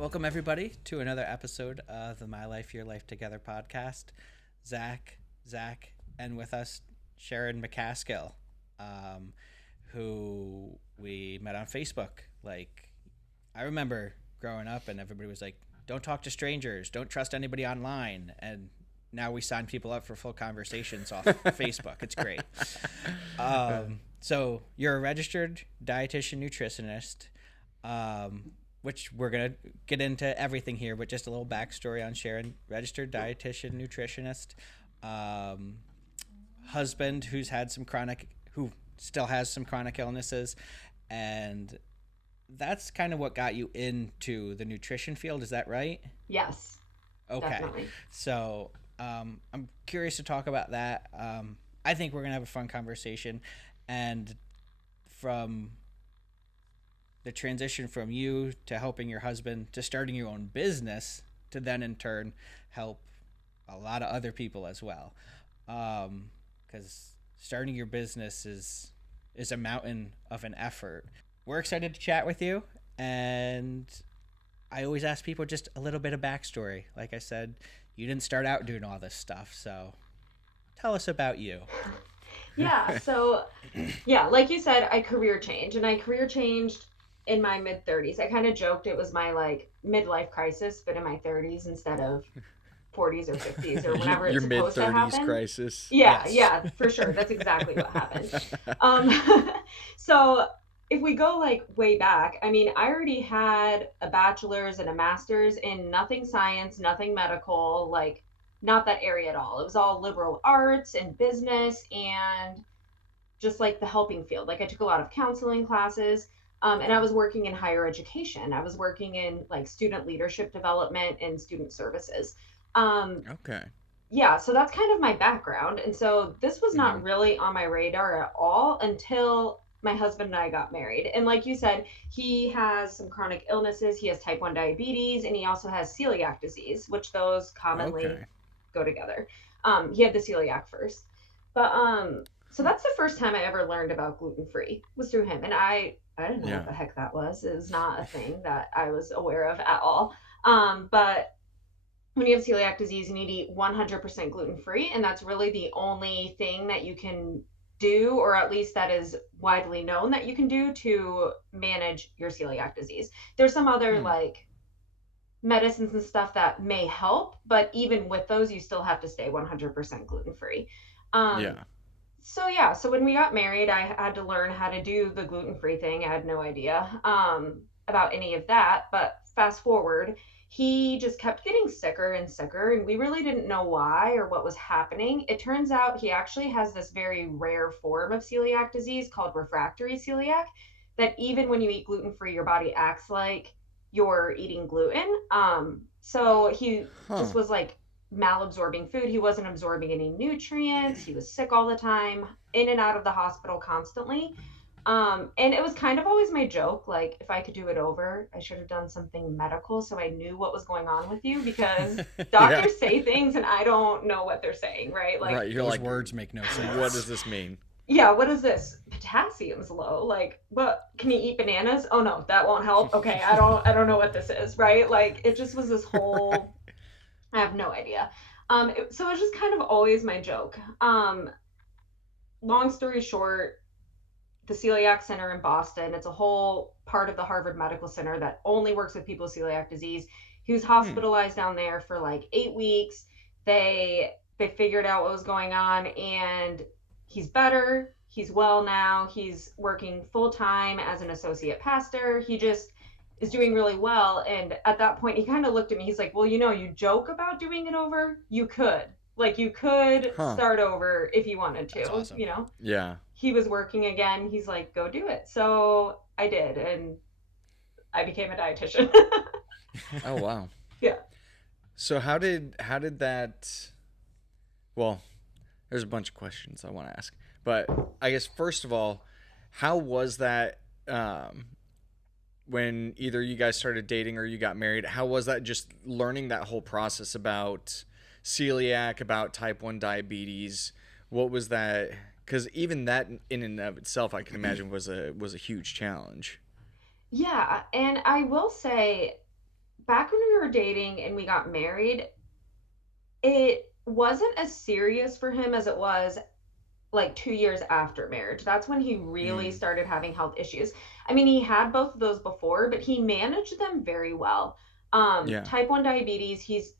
Welcome, everybody, to another episode of the My Life, Your Life Together podcast. Zach, and with us, Sharon McCaskill, who we met on Facebook. Like, I remember growing up and everybody was like, don't talk to strangers, don't trust anybody online. And now we sign people up for full conversations off Facebook. It's great. So you're a registered dietitian nutritionist, which we're going to get into everything here, but just a little backstory on Sharon. Registered dietitian nutritionist, husband who still has some chronic illnesses, and that's kind of what got you into the nutrition field. Is that right? Yes, Okay. definitely. So I'm curious to talk about that. I think we're going to have a fun conversation. And from the transition from you to helping your husband to starting your own business to then in turn help a lot of other people as well. Because starting your business is a mountain of an effort. We're excited to chat with you, and I always ask people just a little bit of backstory. Like I said, you didn't start out doing all this stuff, so tell us about you. Yeah, so yeah, like you said, I career changed and I career changed in my mid 30s. I kind of joked it was my like midlife crisis, but in my 30s instead of 40s or 50s or whenever Your it's mid supposed to 30s happen. crisis. Yeah, Yes. yeah, for sure. That's exactly what happened. Um, so if we go like way back, I mean, I already had a bachelor's and a master's in nothing science, nothing medical, like not that area at all. It was all liberal arts and business and just like the helping field. Like I took a lot of counseling classes, and I was working in higher education. I was working in like student leadership development and student services. Um, Okay. yeah, so that's kind of my background. And so this was Hmm. not really on my radar at all until my husband and I got married. And like you said, he has some chronic illnesses. He has type 1 diabetes and he also has celiac disease, which those commonly Okay. go together. He had the celiac first. But so Huh. that's the first time I ever learned about gluten-free was through him. And I didn't know what Yeah. the heck that was. It was not a thing that I was aware of at all. But when you have celiac disease, you need to eat 100% gluten free. And that's really the only thing that you can do, or at least that is widely known that you can do to manage your celiac disease. There's some other Hmm. like medicines and stuff that may help, but even with those, you still have to stay 100% gluten free. Um, Yeah. so yeah, so when we got married, I had to learn how to do the gluten free thing. I had no idea about any of that. But fast forward, he just kept getting sicker and sicker, and we really didn't know why or what was happening. It turns out he actually has this very rare form of celiac disease called refractory celiac. That even when you eat gluten free, your body acts like you're eating gluten. So he just Huh. was like malabsorbing food. He wasn't absorbing any nutrients. He was sick all the time, in and out of the hospital constantly. And it was kind of always my joke, like if I could do it over, I should have done something medical so I knew what was going on with you because Yeah. doctors say things and I don't know what they're saying, right? Like, Right. You're Those like, words make no what does sense. this mean? yeah, what is this? Potassium's low. Like, what? Can you eat bananas? Oh no, that won't help. Okay, I don't know what this is, right? Like, it just was this whole. I have no idea. So it was just kind of always my joke. Long story short, the Celiac Center in Boston. It's a whole part of the Harvard Medical Center that only works with people with celiac disease. He was Hmm. hospitalized down there for like 8 weeks. They figured out what was going on, and he's better. He's well now. He's working full time as an associate pastor. He just is doing Awesome. really well. And at that point, he kind of looked at me. He's like, "Well, you joke about doing it over. You could, like, you could Huh. start over if you wanted That's to. awesome. Yeah. He was working again. He's like, go do it. So I did, and I became a dietitian. Oh wow. Yeah. So how did that? Well, there's a bunch of questions I want to ask, but I guess first of all, how was that? When either you guys started dating or you got married, how was that just learning that whole process about celiac, about type 1 diabetes? What was that? Because even that in and of itself, I can imagine was a huge challenge. Yeah. And I will say, back when we were dating and we got married, it wasn't as serious for him as it was like 2 years after marriage. That's when he really Mm. started having health issues. I mean, he had both of those before, but he managed them very well. Yeah. Type 1 diabetes, he's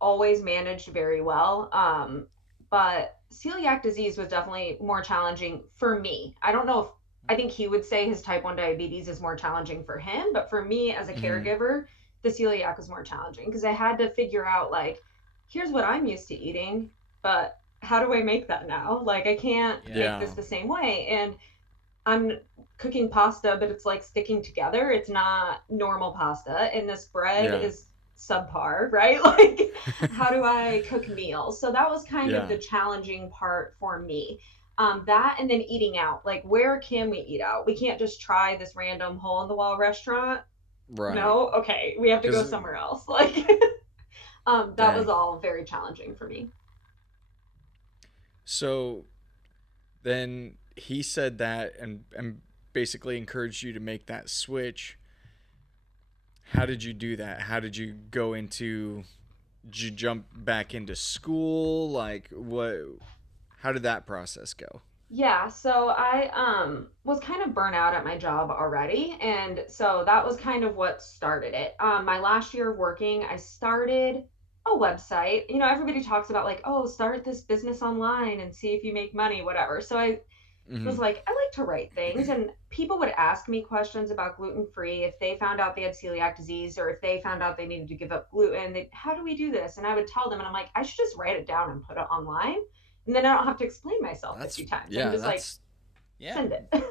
always managed very well. But celiac disease was definitely more challenging for me. I don't know if I think he would say his type 1 diabetes is more challenging for him, but for me as a Mm-hmm. caregiver, the celiac was more challenging because I had to figure out like, here's what I'm used to eating, but how do I make that now? Like, I can't Yeah. make this Yeah. the same way. And I'm cooking pasta, but it's like sticking together. It's not normal pasta. And this bread Yeah. is subpar, right? Like, how do I cook meals? So that was kind of Yeah. the challenging part for me. That and then eating out. Like, where can we eat out? We can't just try this random hole in the wall restaurant. Right. No, okay, we have to go Because somewhere else. Like, that was dang. all very challenging for me. So then he said that and basically encouraged you to make that switch. How did you do that? How did you go into? Did you jump back into school? Like what? How did that process go? Yeah, so I was kind of burnt out at my job already, and so that was kind of what started it. My last year of working, I started a website. You know, everybody talks about like, oh, start this business online and see if you make money, whatever. So I was Mm-hmm. like, I like to write things, and people would ask me questions about gluten free if they found out they had celiac disease or if they found out they needed to give up gluten. They, how do we do this? And I would tell them, and I'm like, I should just write it down and put it online, and then I don't have to explain myself That's 50 times. I can yeah. just like That's Yeah. send it.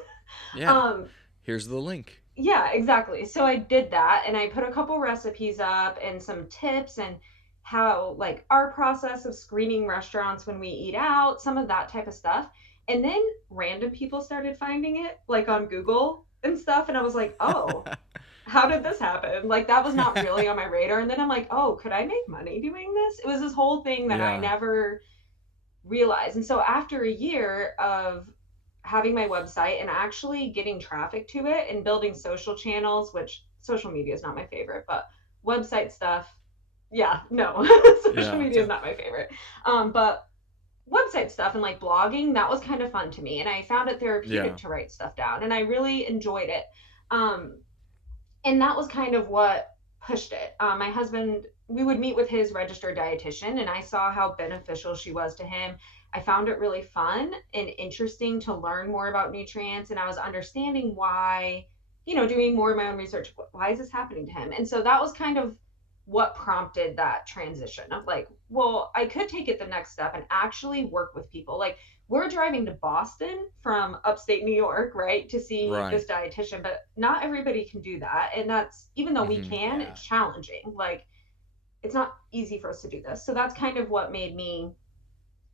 yeah. um, Here's the link. yeah, exactly. So I did that, and I put a couple recipes up and some tips and how like our process of screening restaurants when we eat out, some of that type of stuff. And then random people started finding it like on Google and stuff, and I was like, "Oh, how did this happen?" Like that was not really on my radar. And then I'm like, "Oh, could I make money doing this?" It was this whole thing that I Yeah. never realize. And so after a year of having my website and actually getting traffic to it and building social channels, which social media is not my favorite, but website stuff, yeah, no, social Yeah. media is So not my favorite. But website stuff and like blogging, that was kind of fun to me. And I found it therapeutic Yeah. to write stuff down and I really enjoyed it. Um, and that was kind of what pushed it. My husband, we would meet with his registered dietitian, and I saw how beneficial she was to him. I found it really fun and interesting to learn more about nutrients, and I was understanding why, you know, doing more of my own research. Why is this happening to him? And so that was kind of what prompted that transition of like, well, I could take it the next step and actually work with people. Like, we're driving to Boston from upstate New York, right, to see Right. this dietitian, but not everybody can do that. And that's, even though we Mm-hmm. can, yeah. it's challenging. Like, it's not easy for us to do this. So that's kind of what made me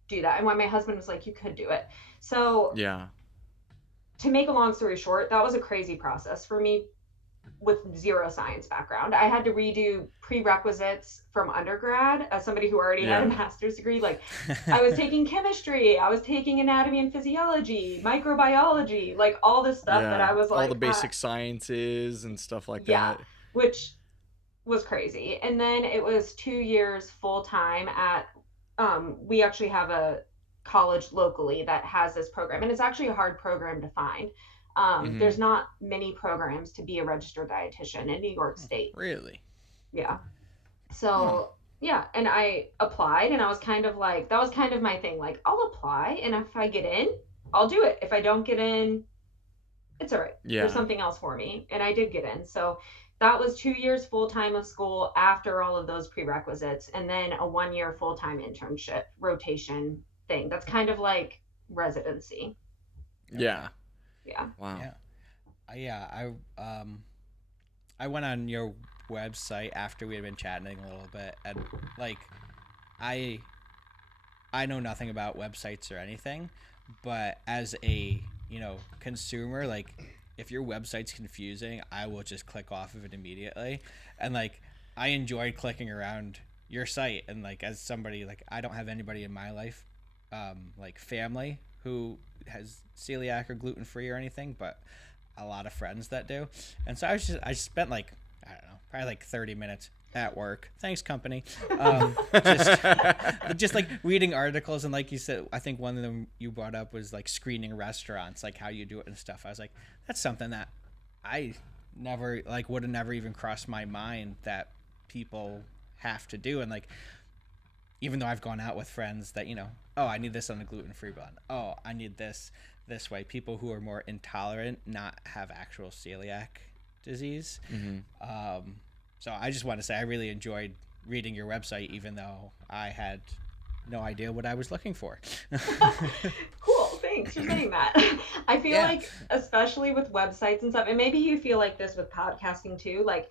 do that and why my husband was like, you could do it. So, Yeah. to make a long story short, that was a crazy process for me with zero science background. I had to redo prerequisites from undergrad as somebody who already had a Yeah. master's degree. Like, I was taking chemistry, I was taking anatomy and physiology, microbiology, like all this stuff that Yeah. I was All the like, basic sciences and stuff like yeah, that. which was crazy. And then it was 2 years full time at, we actually have a college locally that has this program, and it's actually a hard program to find. Mm-hmm. There's not many programs to be a registered dietitian in New York State. Really? Yeah. Huh. So yeah, and I applied, and I was kind of like, that was kind of my thing. Like, I'll apply, and if I get in, I'll do it. If I don't get in, it's all right. There's Yeah. something else for me. And I did get in. So that was 2 years full time of school after all of those prerequisites, and then a 1 year full time internship rotation thing. That's kind of like residency. Okay. Yeah. Yeah. Wow. Yeah. Yeah. I went on your website after we had been chatting a little bit, and like, I I know nothing about websites or anything, but as a consumer, like if your website's confusing, I will just click off of it immediately, and like I enjoyed clicking around your site, and like as somebody like I don't have anybody in my life, like family who has celiac or gluten free or anything, but a lot of friends that do, and so I spent like I don't know, probably like 30 minutes at work. Thanks, company. Just like reading articles, and like you said, I think one of them you brought up was like screening restaurants, like how you do it and stuff. I was like, that's something that I never like would have never even crossed my mind that people have to do. And like, even though I've gone out with friends that, oh, I need this on a gluten-free bun. Oh, I need this way. People who are more intolerant, not have actual celiac disease. So I just want to say I really enjoyed reading your website, even though I had no idea what I was looking for. Cool. Thanks for saying that. I feel Yeah. like, especially with websites and stuff, and maybe you feel like this with podcasting too, like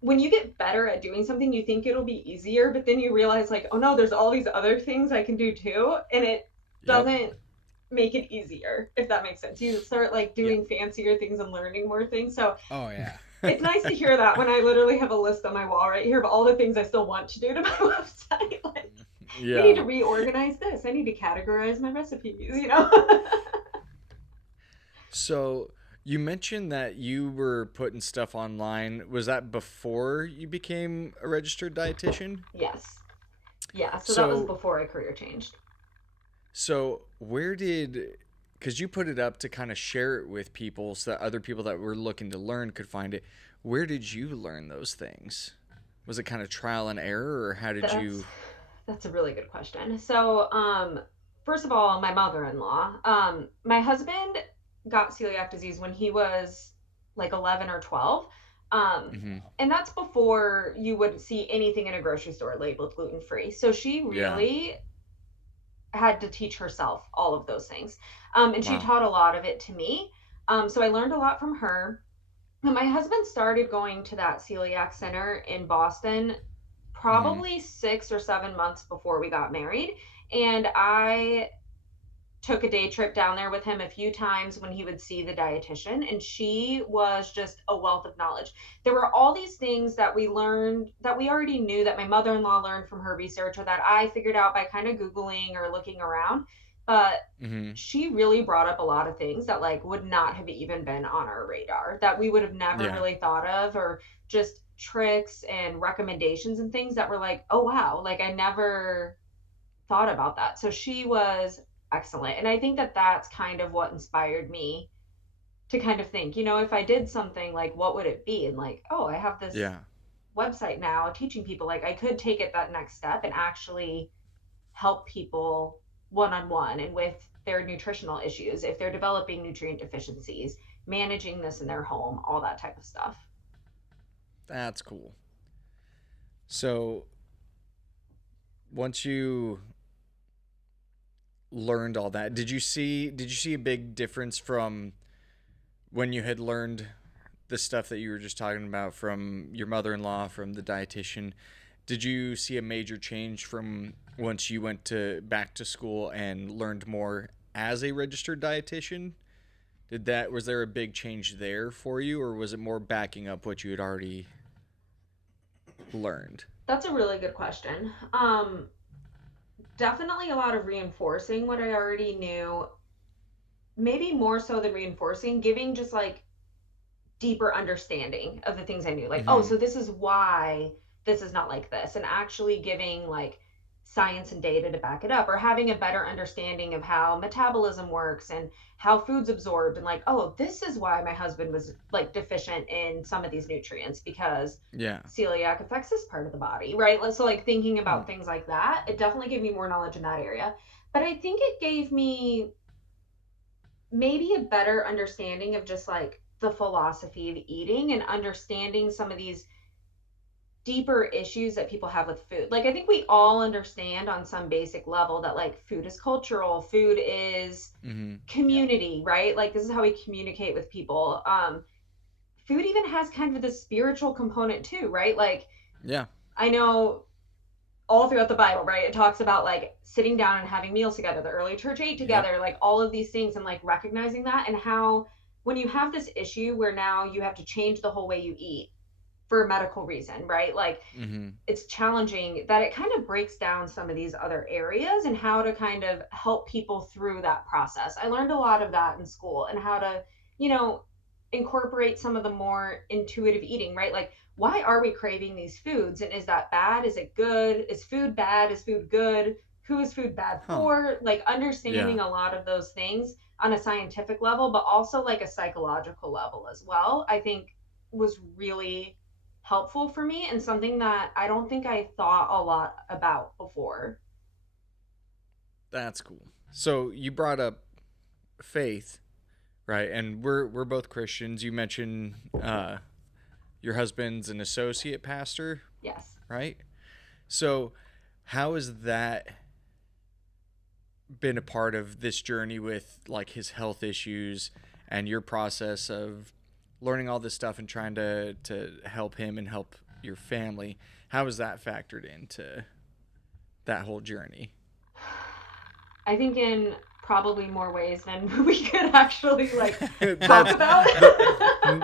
when you get better at doing something, you think it'll be easier, but then you realize, like, oh no, there's all these other things I can do too. And it Yep. doesn't make it easier, if that makes sense. You start like Yeah. doing fancier things and learning more things. So Oh yeah. it's nice to hear that when I literally have a list on my wall right here of all the things I still want to do to my website. Like, we need Yeah. to reorganize this. I need to categorize my recipes. So you mentioned that you were putting stuff online. Was that before you became a registered dietitian? Yes. Yeah. So that was So before I career changed. so where did because you put it up to kind of share it with people so that other people that were looking to learn could find it. Where did you learn those things? Was it kind of trial and error, or how did That's you? that's a really good question. So, first of all, my mother-in-law, my husband got celiac disease when he was like 11 or 12. Um, Hmm. and that's before you would see anything in a grocery store labeled gluten-free. So she Yeah. really had to teach herself all of those things. And she Wow. taught a lot of it to me. So I learned a lot from her. And my husband started going to that celiac center in Boston Hmm. probably 6 or 7 months before we got married. And I took a day trip down there with him a few times when he would see the dietitian, and she was just a wealth of knowledge. There were all these things that we learned that we already knew, that my mother-in-law learned from her research, or that I figured out by kind of googling or looking around. But Hmm. she really brought up a lot of things that like would not have even been on our radar, that we would have never Yeah. really thought of, or just tricks and recommendations and things that were like, oh wow, like I never thought about that. So she was excellent. And I think that that's kind of what inspired me to kind of think, if I did something, like what would it be? And like, oh, I have this Yeah. website now teaching people, like I could take it that next step and actually help people one on one and with their nutritional issues, if they're developing nutrient deficiencies, managing this in their home, all that type of stuff. That's cool. So once you learned all that, did you see a big difference from when you had learned the stuff that you were just talking about from your mother-in-law, from the dietitian? Did you see a major change from once you went to back to school and learned more as a registered dietitian? Was there a big change there for you, or was it more backing up what you had already learned? That's a really good question. Definitely a lot of reinforcing what I already knew, maybe more so than reinforcing, giving just like deeper understanding of the things I knew. Like, oh, Mm-hmm. so this is why this is not like this, and actually giving like science and data to back it up, or having a better understanding of how metabolism works and how food's absorbed, and like, oh, this is why my husband was like deficient in some of these nutrients, because Yeah. celiac affects this part of the body, right? So like thinking Hmm. about things like that, it definitely gave me more knowledge in that area. But I think it gave me maybe a better understanding of just like the philosophy of eating, and understanding some of these deeper issues that people have with food. Like I think we all understand on some basic level that like food is cultural, food is Mm-hmm. Yeah. community, right? Like this is how we communicate with people. Food even has kind of the spiritual component too, right? Like Yeah. I know all throughout the Bible, right? It talks about like sitting down and having meals together. The early church ate Yep. together, like all of these things, and like recognizing that, and how when you have this issue where now you have to change the whole way you eat for a medical reason, right? Like Mm-hmm. it's challenging, that it kind of breaks down some of these other areas and how to kind of help people through that process. I learned a lot of that in school, and how to, you know, incorporate some of the more intuitive eating, right? Like why are we craving these foods? And is that bad? Is it good? Is food bad? Is food good? Who is food bad Huh. for? Like Yeah. understanding a lot of those things on a scientific level, but also like a psychological level as well, I think was really helpful for me and something that I don't think I thought a lot about before. That's cool. So you brought up faith, right? And we're both Christians. You mentioned your husband's an associate pastor, Yes. right? So how has that been a part of this journey with like his health issues and your process of learning all this stuff and trying to help him and help your family? How has that factored into that whole journey? I think in probably more ways than we could actually like talk That's about.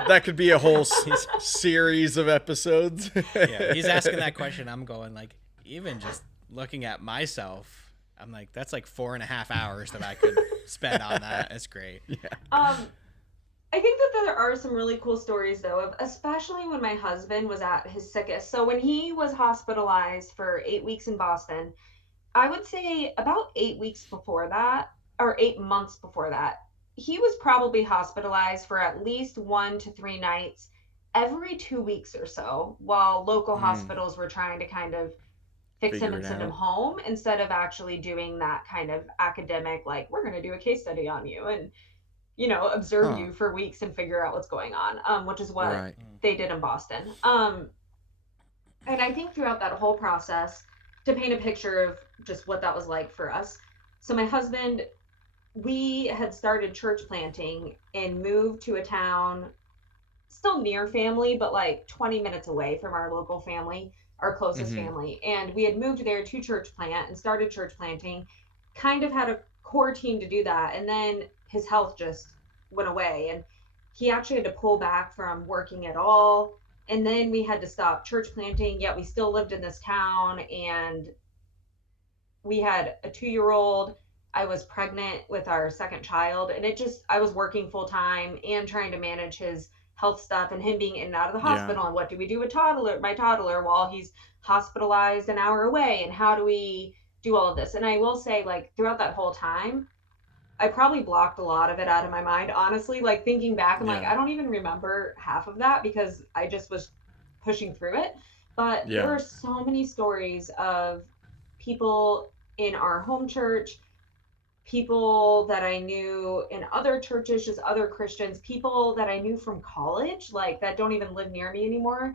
that could be a whole series of episodes. Yeah, he's asking that question. I'm going like, even just looking at myself, I'm like, that's like 4.5 hours that I could spend on that. It's great. Yeah. I think that there are some really cool stories though, of especially when my husband was at his sickest. So when he was hospitalized for 8 weeks in Boston, I would say about 8 weeks before that, or 8 months before that, he was probably hospitalized for at least 1 to 3 nights every 2 weeks or so, while local Mm, hospitals were trying to kind of fix him figure and it send him out. home instead of actually doing that kind of academic, like, we're going to do a case study on you and, observe Huh. you for weeks and figure out what's going on, which is what Right. they did in Boston. And I think throughout that whole process, to paint a picture of just what that was like for us. So my husband, we had started church planting and moved to a town still near family, but like 20 minutes away from our local family, our closest Mm-hmm. family. And we had moved there to church plant and started church planting, kind of had a core team to do that. And then his health just went away. And he actually had to pull back from working at all. And then we had to stop church planting, yet we still lived in this town. And we had a 2 year old. I was pregnant with our second child, and I was working full time and trying to manage his health stuff and him being in and out of the Yeah. hospital. And what do we do with my toddler, while he's hospitalized an hour away? And how do we do all of this? And I will say, like, throughout that whole time, I probably blocked a lot of it out of my mind, honestly. Like, thinking back, I'm like, Yeah. I don't even remember half of that because I just was pushing through it. But there Yeah. are so many stories of people in our home church, people that I knew in other churches, just other Christians, people that I knew from college, like that don't even live near me anymore,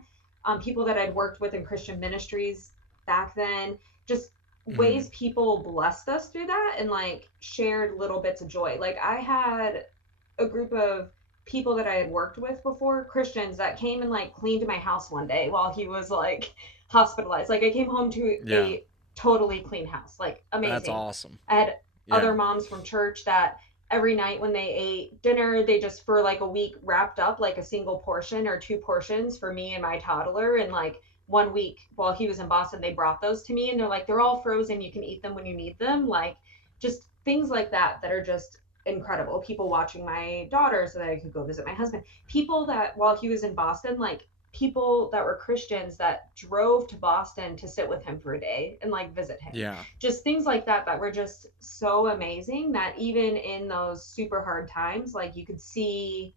people that I'd worked with in Christian ministries back then, just Mm-hmm. ways people blessed us through that and like shared little bits of joy. Like I had a group of people that I had worked with before, Christians, that came and like cleaned my house one day while he was like hospitalized. Like I came home to Yeah. a totally clean house, like That's amazing. awesome. I had other Yeah. moms from church that every night when they ate dinner, they just for like a week wrapped up like a single portion or two portions for me and my toddler. And like one week while he was in Boston, they brought those to me and they're like, they're all frozen. You can eat them when you need them. Like just things like that are just incredible. People watching my daughter so that I could go visit my husband. People that while he was in Boston, like people that were Christians that drove to Boston to sit with him for a day and like visit him. Yeah. Just things like that were just so amazing that even in those super hard times, like you could see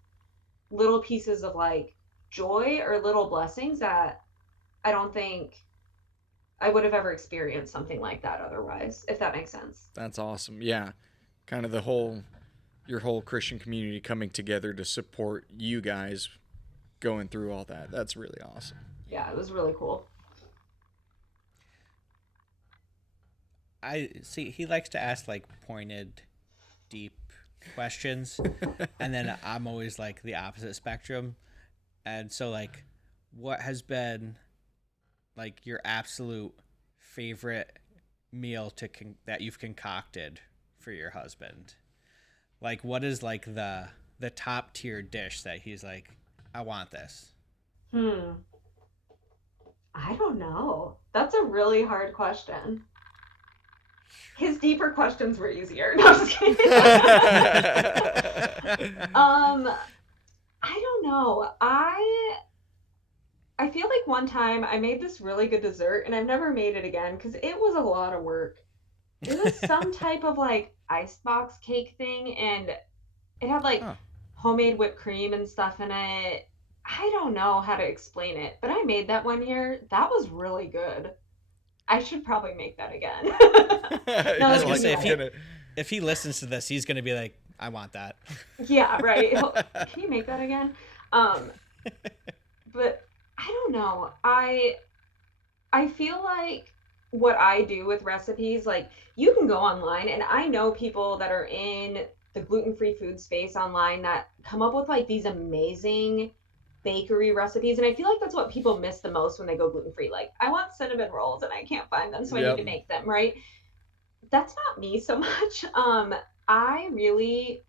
little pieces of like joy or little blessings that I don't think I would have ever experienced something like that otherwise, if that makes sense. That's awesome. Yeah. Kind of your whole Christian community coming together to support you guys going through all that. That's really awesome. Yeah, it was really cool. I see he likes to ask like pointed, deep questions, and then I'm always like the opposite spectrum. And so like what has been like your absolute favorite meal that you've concocted for your husband? Like what is like the top tier dish that he's like, I want this. Hmm. I don't know. That's a really hard question. His deeper questions were easier. No, I'm just kidding. I don't know. I I feel like one time I made this really good dessert and I've never made it again because it was a lot of work. It was some type of like icebox cake thing and it had like Huh. homemade whipped cream and stuff in it. I don't know how to explain it, but I made that one year. That was really good. I should probably make that again. Now I was that You're I'm gonna like, thinking say I'm about it. gonna. if he listens to this, he's gonna be like, I want that. Yeah, right. Can you make that again? Um, but I don't know. I feel like what I do with recipes, like you can go online and I know people that are in the gluten-free food space online that come up with like these amazing bakery recipes. And I feel like that's what people miss the most when they go gluten-free. Like, I want cinnamon rolls and I can't find them, so I need Yep. to make them, right? That's not me so much. I really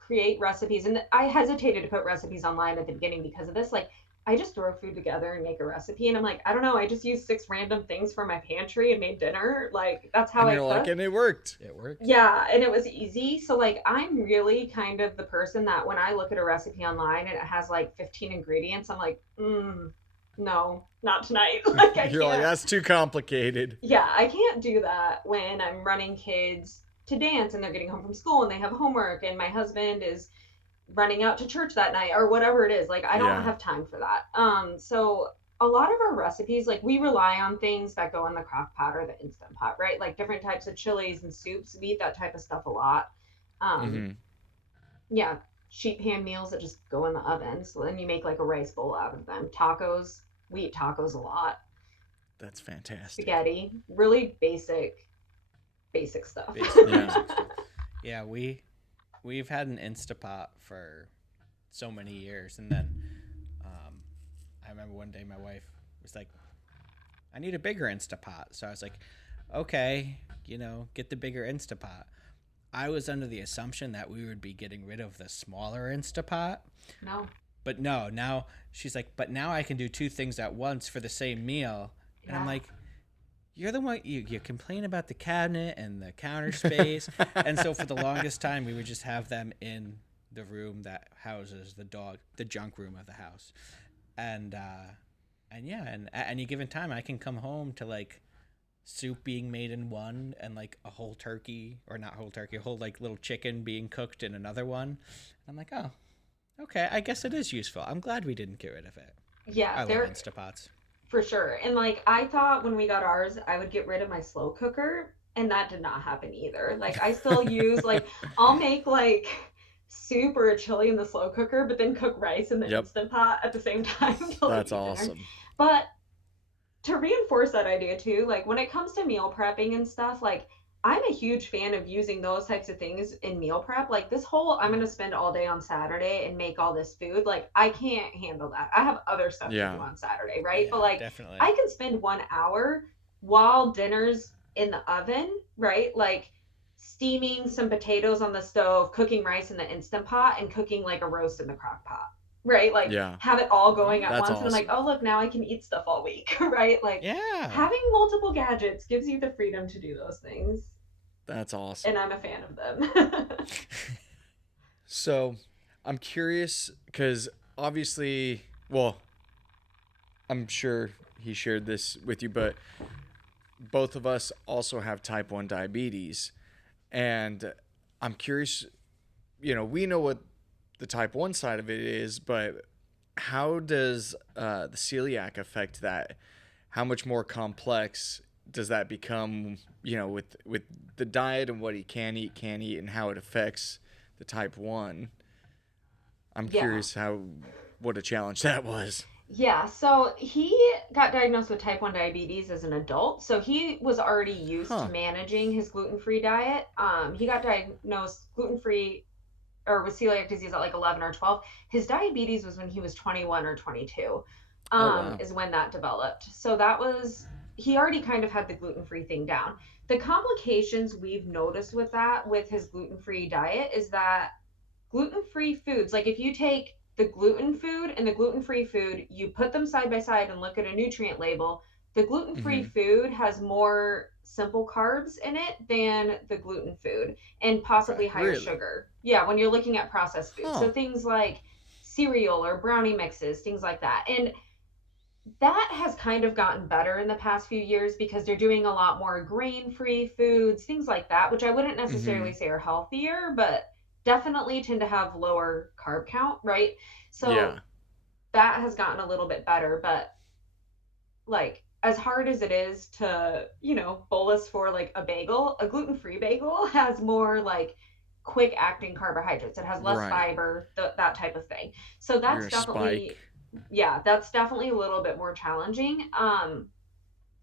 create recipes and I hesitated to put recipes online at the beginning because of this. Like, I just throw food together and make a recipe and I'm like, I don't know, I just used six random things from my pantry and made dinner. Like, that's how And I you're like, cook. and it worked. It worked. Yeah, and it was easy. So like, I'm really kind of the person that when I look at a recipe online and it has like 15 ingredients, I'm like, no, not tonight. Like, I You're like, can't. that's too complicated. Yeah, I can't do that when I'm running kids to dance and they're getting home from school and they have homework and my husband is running out to church that night or whatever it is. Like, I don't Yeah. have time for that. So a lot of our recipes, like, we rely on things that go in the crock pot or the instant pot, right? Like different types of chilies and soups. We eat that type of stuff a lot. um Mm-hmm. yeah, sheet pan meals that just go in the oven, so then you make like a rice bowl out of them. Tacos, we eat tacos a lot. That's fantastic. Spaghetti, really basic stuff. Yeah. Basic stuff. Yeah, we've had an Instapot for so many years, and then I remember one day my wife was like, "I need a bigger Instapot," so I was like, "Okay, get the bigger Instapot." I was under the assumption that we would be getting rid of the smaller Instapot, No. but no. Now she's like, "But now I can do two things at once for the same meal," and I'm Yeah. like, you're the one you complain about the cabinet and the counter space. And so for the longest time we would just have them in the room that houses the junk room of the house. And yeah, and at any given time I can come home to like soup being made in one and like a whole turkey, or not whole turkey, a whole like little chicken being cooked in another one. And I'm like, oh, okay, I guess it is useful. I'm glad we didn't get rid of it. Yeah, I love they're Instapots. for sure. And like, I thought when we got ours, I would get rid of my slow cooker, and that did not happen either. Like, I still use like, I'll make like soup or a chili in the slow cooker, but then cook rice in the Yep. instant pot at the same time to like That's eat dinner. awesome. But to reinforce that idea too, like when it comes to meal prepping and stuff, like I'm a huge fan of using those types of things in meal prep. Like this whole I'm gonna spend all day on Saturday and make all this food, like I can't handle that. I have other stuff to do Yeah. on Saturday, right? But Yeah, like definitely. I can spend 1 hour while dinner's in the oven, right? Like steaming some potatoes on the stove, cooking rice in the instant pot, and cooking like a roast in the crock pot, right? Like Yeah. have it all going Yeah. at That's once. And I'm like, awesome. oh, look, now I can eat stuff all week, right? Like Yeah. having multiple gadgets gives you the freedom to do those things. That's awesome. And I'm a fan of them. So, I'm curious because obviously, well, I'm sure he shared this with you, but both of us also have type 1 diabetes. And I'm curious, we know what the type 1 side of it is, but how does the celiac affect that? How much more complex does that become, with the diet and what he can't eat, and how it affects the type 1? I'm Yeah. curious what a challenge that was. Yeah, so he got diagnosed with type 1 diabetes as an adult. So he was already used to Huh. managing his gluten-free diet. He got diagnosed gluten-free or with celiac disease at like 11 or 12. His diabetes was when he was 21 or 22, Oh, wow. is when that developed. So that was, he already kind of had the gluten-free thing down. The complications we've noticed with that, with his gluten-free diet, is that gluten-free foods, like if you take the gluten food and the gluten-free food, you put them side by side and look at a nutrient label, the gluten-free Mm-hmm. food has more simple carbs in it than the gluten food and Okay. possibly higher Really? sugar. Yeah, when you're looking at processed food. Huh. So things like cereal or brownie mixes, things like that. And That has kind of gotten better in the past few years because they're doing a lot more grain-free foods, things like that, which I wouldn't necessarily Mm-hmm. say are healthier, but definitely tend to have lower carb count, right? So Yeah. that has gotten a little bit better, but like as hard as it is to, bolus for like a bagel, a gluten-free bagel has more like quick acting carbohydrates. It has less Right. fiber, that type of thing. So You're that's gonna spike. definitely, yeah, that's definitely a little bit more challenging.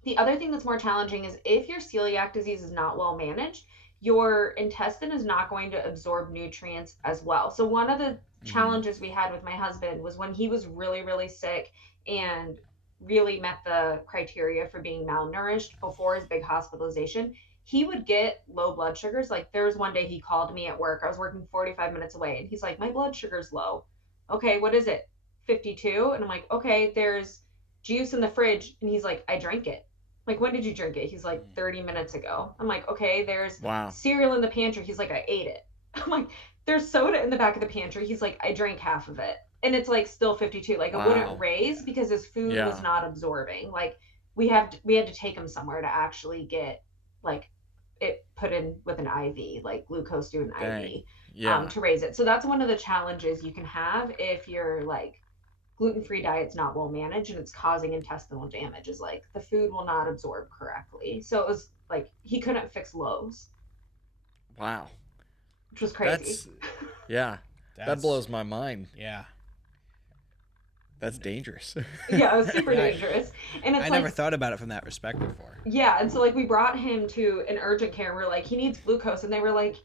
The other thing that's more challenging is if your celiac disease is not well managed, your intestine is not going to absorb nutrients as well. So, one of the Mm-hmm. challenges we had with my husband was when he was really, really sick and really met the criteria for being malnourished before his big hospitalization, he would get low blood sugars. Like, there was one day he called me at work. I was working 45 minutes away, and he's like, my blood sugar's low. Okay, what is it? 52? And I'm like, okay, there's juice in the fridge. And he's like, I drank it. Like, when did you drink it? He's like, 30 minutes ago. I'm like, okay, there's Wow. cereal in the pantry. He's like, I ate it. I'm like, there's soda in the back of the pantry. He's like, I drank half of it. And it's like still 52. Like, it wouldn't Wow. raise because his food was Yeah. not absorbing. Like, we had to take him somewhere to actually get like it put in with an IV, like glucose through an Dang. IV, Yeah. to raise it. So that's one of the challenges you can have if you're like gluten-free diet's not well managed and it's causing intestinal damage, is like the food will not absorb correctly. So it was like he couldn't fix lows, Wow. which was crazy. That's yeah. That That's blows my mind. yeah. That's dangerous. Yeah, it was super Yeah, dangerous. And it's I never like, thought about it from that respect before. yeah, and so like we brought him to an urgent care and we're like, he needs glucose, and they were like,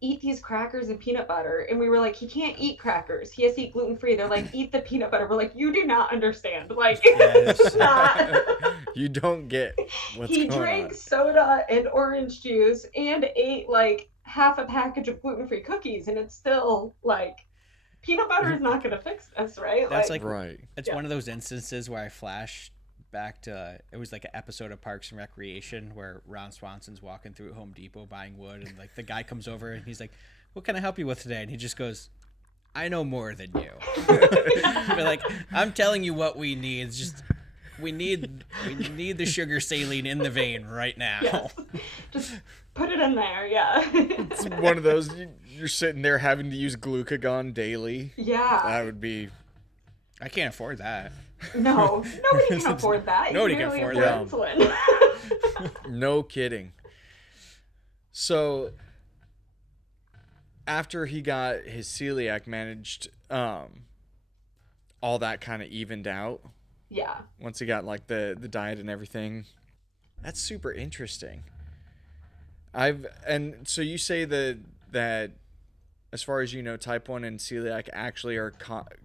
eat these crackers and peanut butter. And we were like, he can't eat crackers, he has to eat gluten-free. They're like, eat the peanut butter. We're like, you do not understand, like this is Yes. not. You don't get what's He going drank on. soda and orange juice and ate like half a package of gluten-free cookies, and it's still like peanut butter is not going to fix this, right? That's Like, like Right. it's yeah. one of those instances where I flash back to it was like an episode of Parks and Recreation where Ron Swanson's walking through Home Depot buying wood and like the guy comes over and he's like, "What can I help you with today?" And he just goes, "I know more than you." But like I'm telling you what we need. It's just we need the sugar saline in the vein right now. Yes. Just put it in there, yeah. It's one of those you're sitting there having to use glucagon daily. Yeah. That would be I can't afford that. No, nobody can afford that. You Nobody can can barely afford afford that. insulin. no kidding. So after he got his celiac managed, all that kind of evened out Yeah. once he got like the diet and everything. That's super interesting. And so you say that as far as you know, type 1 and celiac actually are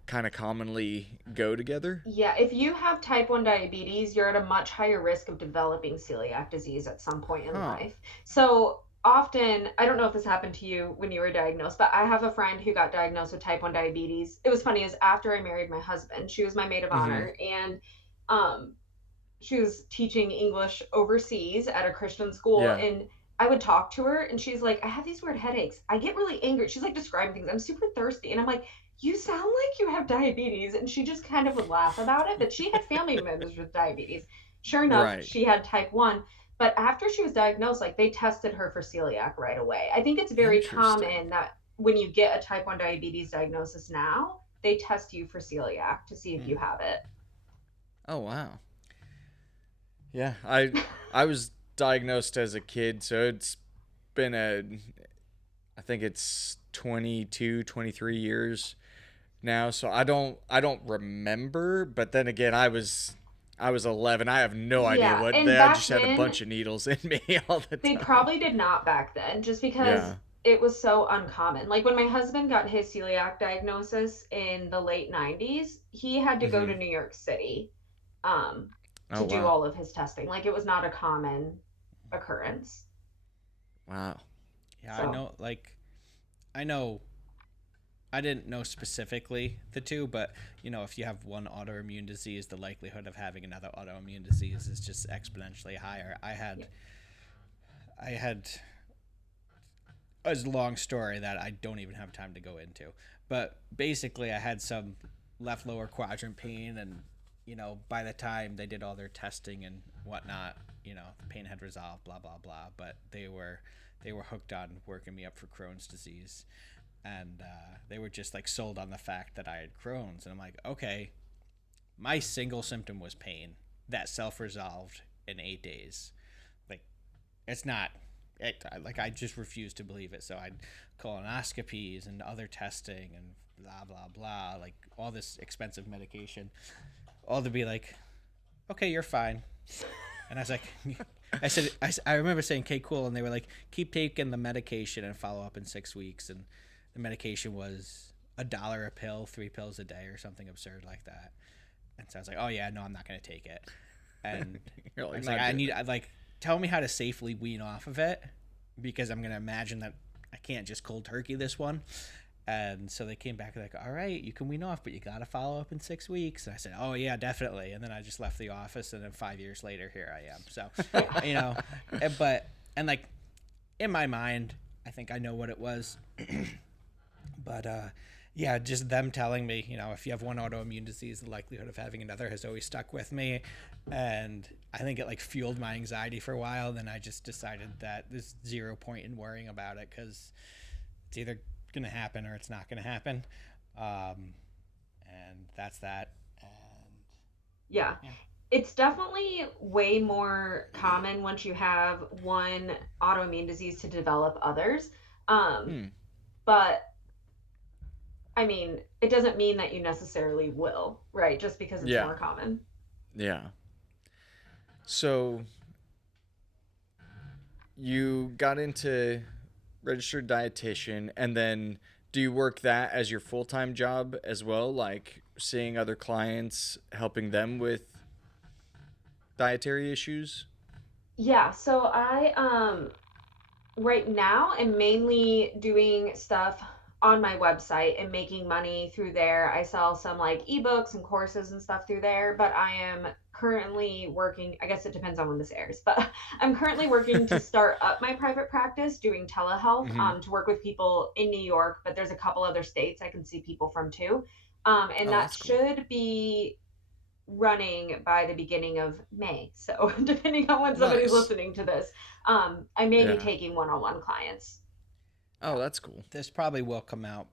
kind of commonly go together? Yeah, if you have type 1 diabetes, you're at a much higher risk of developing celiac disease at some point in Huh. life. So often, I don't know if this happened to you when you were diagnosed, but I have a friend who got diagnosed with type 1 diabetes. It was funny, is after I married my husband, she was my maid of Mm-hmm. honor, and um, she was teaching English overseas at a Christian school, Yeah. and I would talk to her and she's like, I have these weird headaches. I get really angry. She's like describing things. I'm super thirsty. And I'm like, you sound like you have diabetes. And she just kind of would laugh about it. But she had family members with diabetes. Sure enough, Right. she had type 1. But after she was diagnosed, like they tested her for celiac right away. I think it's very Interesting. common that when you get a type 1 diabetes diagnosis now, they test you for celiac to see if Hmm. you have it. Oh wow. Yeah, I was diagnosed as a kid, so it's been I think it's 22, 23 years now, so I don't remember, but then again, I was 11. I have no idea Yeah. what And I back just had a then, bunch of needles in me all the they time. probably did not back then, just because Yeah. it was so uncommon. Like when my husband got his celiac diagnosis in the late 90s, he had to go to Mhm. New York City um, Oh to do wow. all of his testing. Like it was not a common occurrence. Wow. Yeah, I So, know. Like, I know. I didn't know specifically the two, but if you have one autoimmune disease, the likelihood of having another autoimmune disease is just exponentially higher. I yeah. had, I had a long story that I don't even have time to go into, but basically, I had some left lower quadrant pain, and by the time they did all their testing and whatnot, the pain had resolved, blah blah blah. But they were hooked on working me up for Crohn's disease, and they were just like sold on the fact that I had Crohn's, and I'm like, okay, my single symptom was pain that self-resolved in 8 days. Like, it's not. Like, I just refused to believe it. So I'd colonoscopies and other testing and blah blah blah, like all this expensive medication, all to be like, okay, you're fine. And I was like, I remember saying, okay, cool. And they were like, keep taking the medication and follow up in 6 weeks. And the medication was $1 a pill, 3 pills a day, or something absurd like that. And so I was like, oh yeah, no, I'm not going to take it. And You're like, I was like, I'd like, tell me how to safely wean off of it, because I'm going to imagine that I can't just cold turkey this one. And so they came back like, all right, you can wean off, but you got to follow up in 6 weeks. And I said, oh yeah, definitely. And then I just left the office, and then 5 years later, here I am. So, and like in my mind, I think I know what it was, but, yeah, just them telling me, if you have one autoimmune disease, the likelihood of having another has always stuck with me. And I think it like fueled my anxiety for a while. Then I just decided that there's zero point in worrying about it, because it's either going to happen or it's not going to happen. And that's that. And Yeah. It's definitely way more common once you have one autoimmune disease to develop others. But I mean, it doesn't mean that you necessarily will, right? Just because it's more common. Yeah. So you got into registered dietitian, and then do you work that as your full-time job as well, like seeing other clients, helping them with dietary issues? Yeah, so I right now I'm mainly doing stuff on my website and making money through there. I sell some like ebooks and courses and stuff through there, but I am currently working, I guess it depends on when this airs, but I'm currently working to start up my private practice doing telehealth to work with people in New York, but there's a couple other states I can see people from too. And Oh, that that's cool. should be running by the beginning of May. So depending on when somebody's Nice. listening to this, I may be Yeah. taking one-on-one clients. Oh, that's cool. this probably will come out,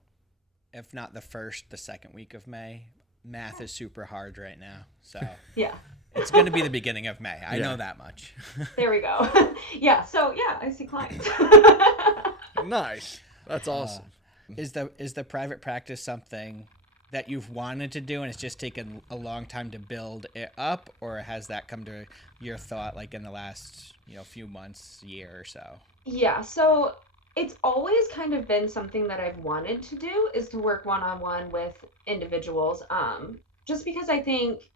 if not the first, the second week of May. Math is super hard right now. So Yeah, it's going to be the beginning of May. I Yeah. know that much. there we go. Yeah, so yeah, I see clients. Nice. That's awesome. Is the private practice something that you've wanted to do and it's just taken a long time to build it up, or has that come to your thought like in the last few months, year or so? Yeah, so it's always kind of been something that I've wanted to do, is to work one-on-one with individuals. Just because I think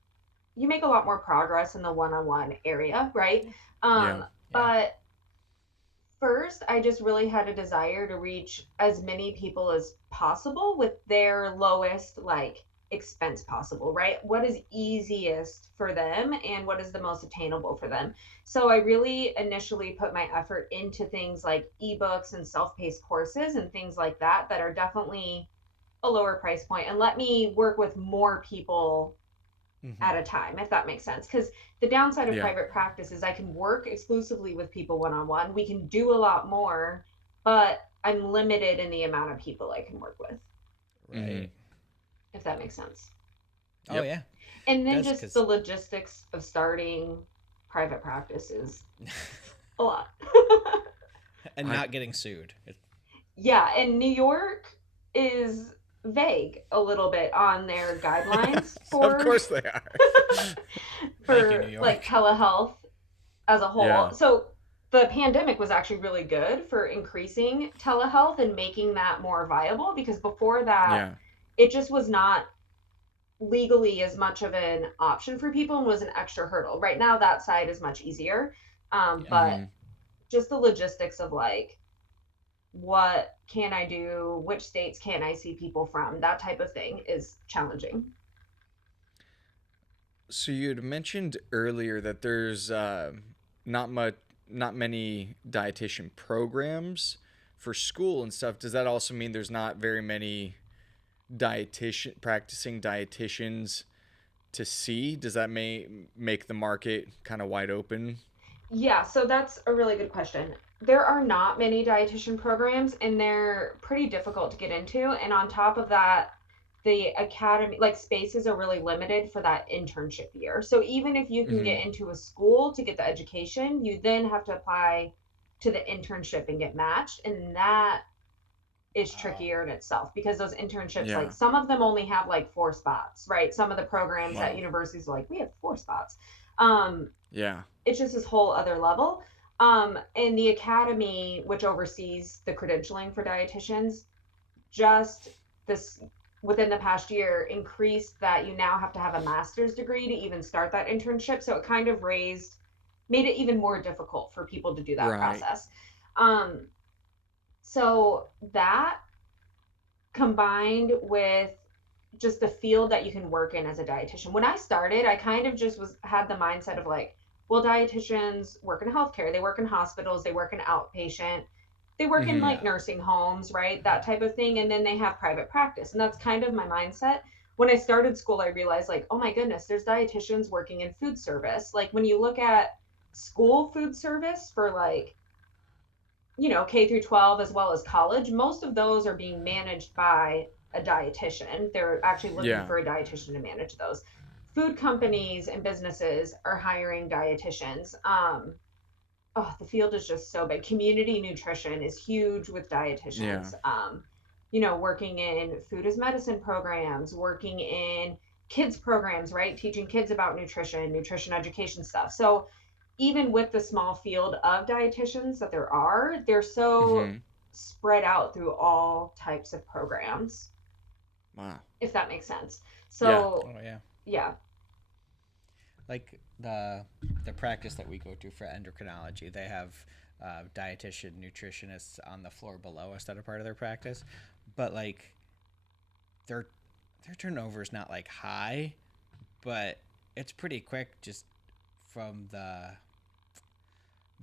you make a lot more progress in the one-on-one area, right? Yeah. But first, I just really had a desire to reach as many people as possible with their lowest expense possible, right? What is easiest for them and what is the most attainable for them. So I really initially put my effort into things like ebooks and self-paced courses and things like that that are definitely a lower price point and let me work with more people at a time, if that makes sense. Because the downside of Yeah. private practice is I can work exclusively with people one-on-one. We can do a lot more, but I'm limited in the amount of people I can work with, Right. if that makes sense. Oh Yep. yeah. And then Does, just 'cause- the logistics of starting private practice is a lot. and not getting sued. Yeah, and New York is vague a little bit on their guidelines for Of course they are. Thank you, New for York. telehealth as a whole. Yeah. So the pandemic was actually really good for increasing telehealth and making that more viable, because before that Yeah. it just was not legally as much of an option for people and was an extra hurdle. Right now that side is much easier. But just the logistics of what can I do, which states can I see people from, that type of thing is challenging. So you had mentioned earlier that there's not many dietitian programs for school and stuff. Does that also mean there's not very many practicing dietitians to see? Does that make the market kind of wide open? Yeah, so that's a really good question. There are not many dietitian programs, and they're pretty difficult to get into. And on top of that, the academy, like spaces are really limited for that internship year. So even if you can Mm-hmm. get into a school to get the education, you then have to apply to the internship and get matched. And that is Oh, trickier in itself because those internships, like Yeah. some of them only have like 4 spots, right? Some of the programs at Wow. universities are like, we have 4 spots. Um, Yeah. it's just this whole other level. And the academy, which oversees the credentialing for dietitians, just this within the past year increased that you now have to have a master's degree to even start that internship. So it kind of made it even more difficult for people to do that Right. process. Um, so that combined with just the field that you can work in as a dietitian. When I started, I kind of just was had the mindset of like, well, dietitians work in healthcare, they work in hospitals, they work in outpatient, they work in Mm-hmm. like yeah. nursing homes, right? That type of thing. And then they have private practice. And that's kind of my mindset. When I started school, I realized like, oh my goodness, there's dietitians working in food service. Like when you look at school food service for like K through 12 as well as college, most of those are being managed by a dietitian. They're actually looking Yeah. for a dietitian to manage those. Food companies and businesses are hiring dietitians. The field is just so big. Community nutrition is huge with Yeah. dietitians. Working in food as medicine programs, working in kids programs, right? Teaching kids about nutrition education stuff. So even with the small field of dietitians that there are, they're so Mm-hmm. spread out through all types of programs, Wow. if that makes sense. Yeah. So, Oh, yeah. yeah. Like the practice that we go to for endocrinology, they have dietitian nutritionists on the floor below us that are part of their practice, but like their their turnover is not like high, but it's pretty quick just from the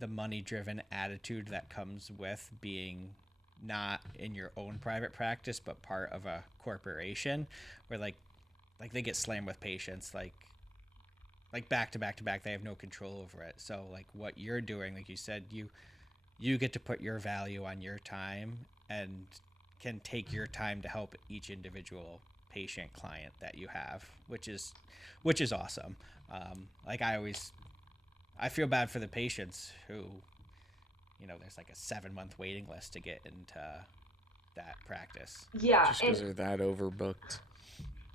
money driven attitude that comes with being not in your own private practice but part of a corporation where like they get slammed with patients like back to back to back. They have no control over it. So like what you're doing, like you said, you get to put your value on your time and can take your time to help each individual patient client that you have, which is awesome. Like I feel bad for the patients who, there's like a 7 month waiting list to get into that practice. Yeah. Just because And they're that overbooked.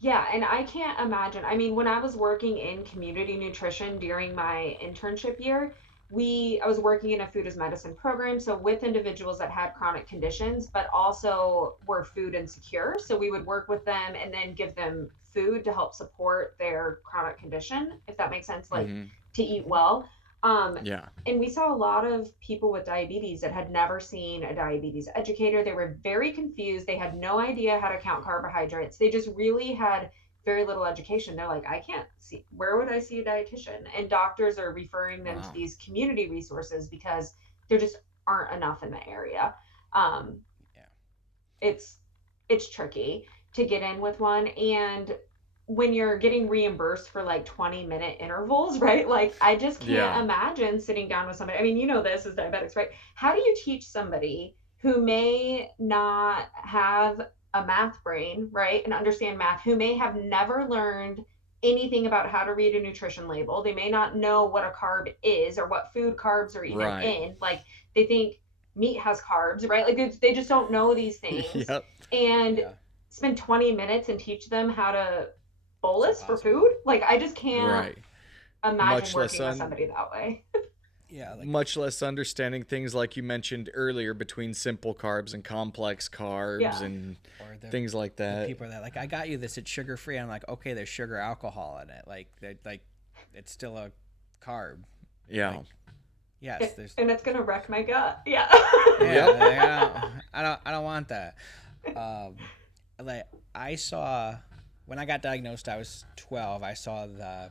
yeah, and I can't imagine. I mean, when I was working in community nutrition during my internship year, I was working in a food as medicine program, so with individuals that had chronic conditions, but also were food insecure. So we would work with them and then give them food to help support their chronic condition, if that makes sense, like Mm-hmm. to eat well. Um, Yeah. and we saw a lot of people with diabetes that had never seen a diabetes educator. They were very confused. They had no idea how to count carbohydrates. They just really had very little education. They're like, I can't see, where would I see a dietitian? And doctors are referring them to Wow. these community resources because there just aren't enough in the area. Um, Yeah. it's it's tricky to get in with one, and when you're getting reimbursed for like 20-minute intervals, right? Like I just can't Yeah. imagine sitting down with somebody. I mean, this as diabetics, right? How do you teach somebody who may not have a math brain, right, and understand math, who may have never learned anything about how to read a nutrition label? They may not know what a carb is or what food carbs are even Right. in. Like they think meat has carbs, right? Like they just don't know these things. Yep. And Yeah. spend 20 minutes and teach them how to It's bolus for impossible. food. Like I just can't Right. imagine Much less working with somebody that way. Yeah, like much less understanding things like you mentioned earlier between simple carbs and complex carbs Yeah. and or things like the that. people that like I got you this, it's sugar free. I'm like, okay, there's sugar alcohol in it. Like it's still a carb. Yeah. Like yes, there's And it's gonna wreck my gut. Yeah. yeah, Yep. like, I don't want that. Um, like I saw when I got diagnosed, I was 12. I saw the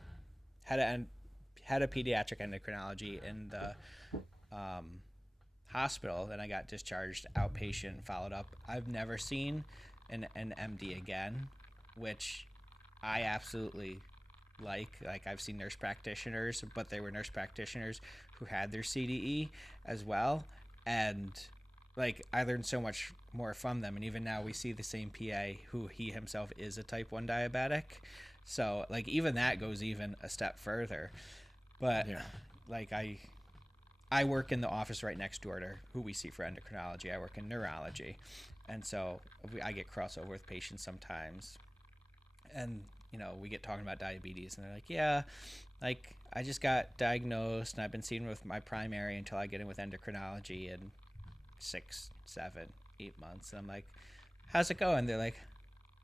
had a had a pediatric endocrinology in the um, hospital. Then I got discharged outpatient, followed up. I've never seen an MD again, which I absolutely Like I've seen nurse practitioners, but they were nurse practitioners who had their CDE as well, and like I learned so much more from them. And even now we see the same PA who he himself is a type 1 diabetic, so like even that goes even a step further. But Yeah. like I work in the office right next door to who we see for endocrinology. I work in neurology, and so I get crossover with patients sometimes, and we get talking about diabetes, and they're like, yeah, like I just got diagnosed, and I've been seen with my primary until I get in with endocrinology in 6, 7, 8 months, and I'm like, how's it going? They're like,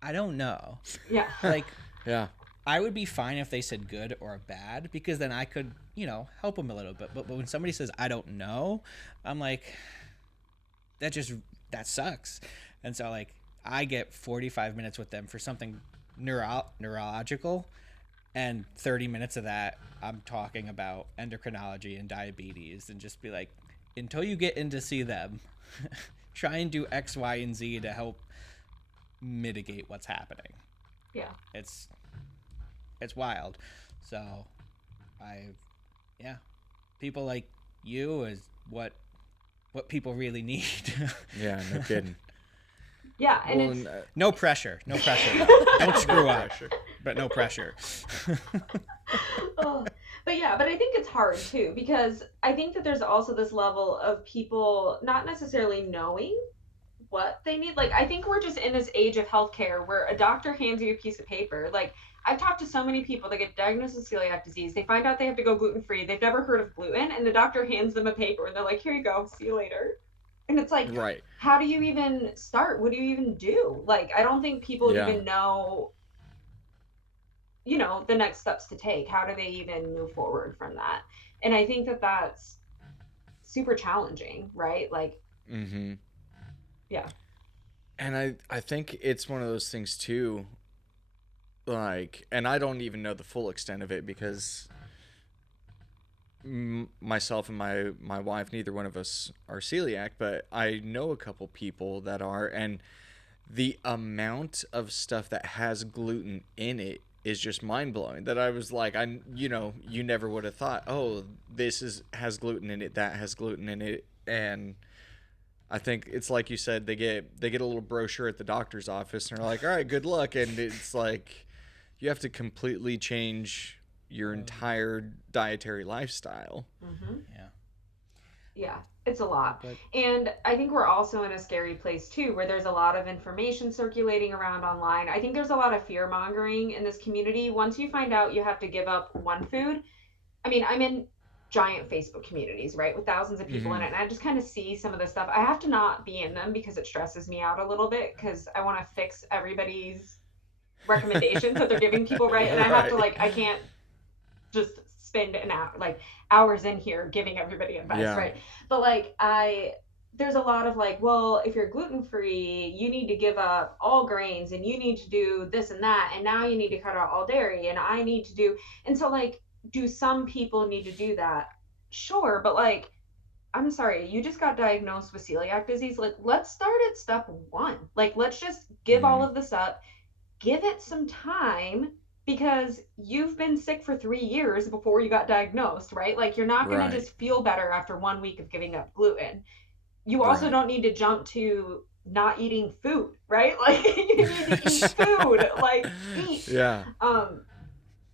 I don't know. Yeah. Like, Yeah. I would be fine if they said good or bad, because then I could, help them a little bit. But when somebody says I don't know, I'm like, that sucks. And so like I get 45 minutes with them for something neurological, and 30 minutes of that I'm talking about endocrinology and diabetes, and just be like, until you get in to see them, try and do X, Y, and Z to help mitigate what's happening. Yeah. It's wild. So yeah, people like you is what people really need. Yeah, no kidding. Yeah, and Well, it's No pressure though. Don't screw up, but no pressure. oh, but I think it's hard too, because I think that there's also this level of people not necessarily knowing what they need. Like, I think we're just in this age of healthcare where a doctor hands you a piece of paper. Like, I've talked to so many people that get diagnosed with celiac disease. They find out they have to go gluten free. They've never heard of gluten, and the doctor hands them a paper, and they're like, "Here you go. See you later." And it's like, right. how do you even start? What do you even do? Like, I don't think people Yeah. even know, the next steps to take. How do they even move forward from that? And I think that that's super challenging, right? Like, Mm-hmm. yeah. And I think it's one of those things too, like, and I don't even know the full extent of it because myself and my wife, neither one of us are celiac, but I know a couple people that are, and the amount of stuff that has gluten in it is just mind-blowing. That I was like, you never would have thought, oh, has gluten in it, that has gluten in it. And I think it's like you said, they get a little brochure at the doctor's office, and they're like, all right, good luck. And it's like you have to completely change your entire dietary lifestyle. Mm-hmm. Yeah. Yeah, it's a lot. But And I think we're also in a scary place too, where there's a lot of information circulating around online. I think there's a lot of fear mongering in this community. Once you find out you have to give up one food, I mean, I'm in giant Facebook communities, right, with thousands of people in Mm-hmm. it, and I just kind of see some of this stuff. I have to not be in them because it stresses me out a little bit, because I want to fix everybody's recommendations that they're giving people, right? And I have to, Right. like, I can't just spend an hour, like, hours in here giving everybody advice, Yeah. right? But like, there's a lot of like, well, if you're gluten free, you need to give up all grains, and you need to do this and that, and now you need to cut out all dairy, and I need to do. And so, like, do some people need to do that? Sure, but like, I'm sorry, you just got diagnosed with celiac disease. Like, let's start at step one. Like, let's just give all Mm-hmm. of this up, give it some time, because you've been sick for 3 years before you got diagnosed, right? Like, you're not going to Right. just feel better after 1 week of giving up gluten. You also Right. don't need to jump to not eating food, right? Like, you need to eat food, like, eat. Yeah.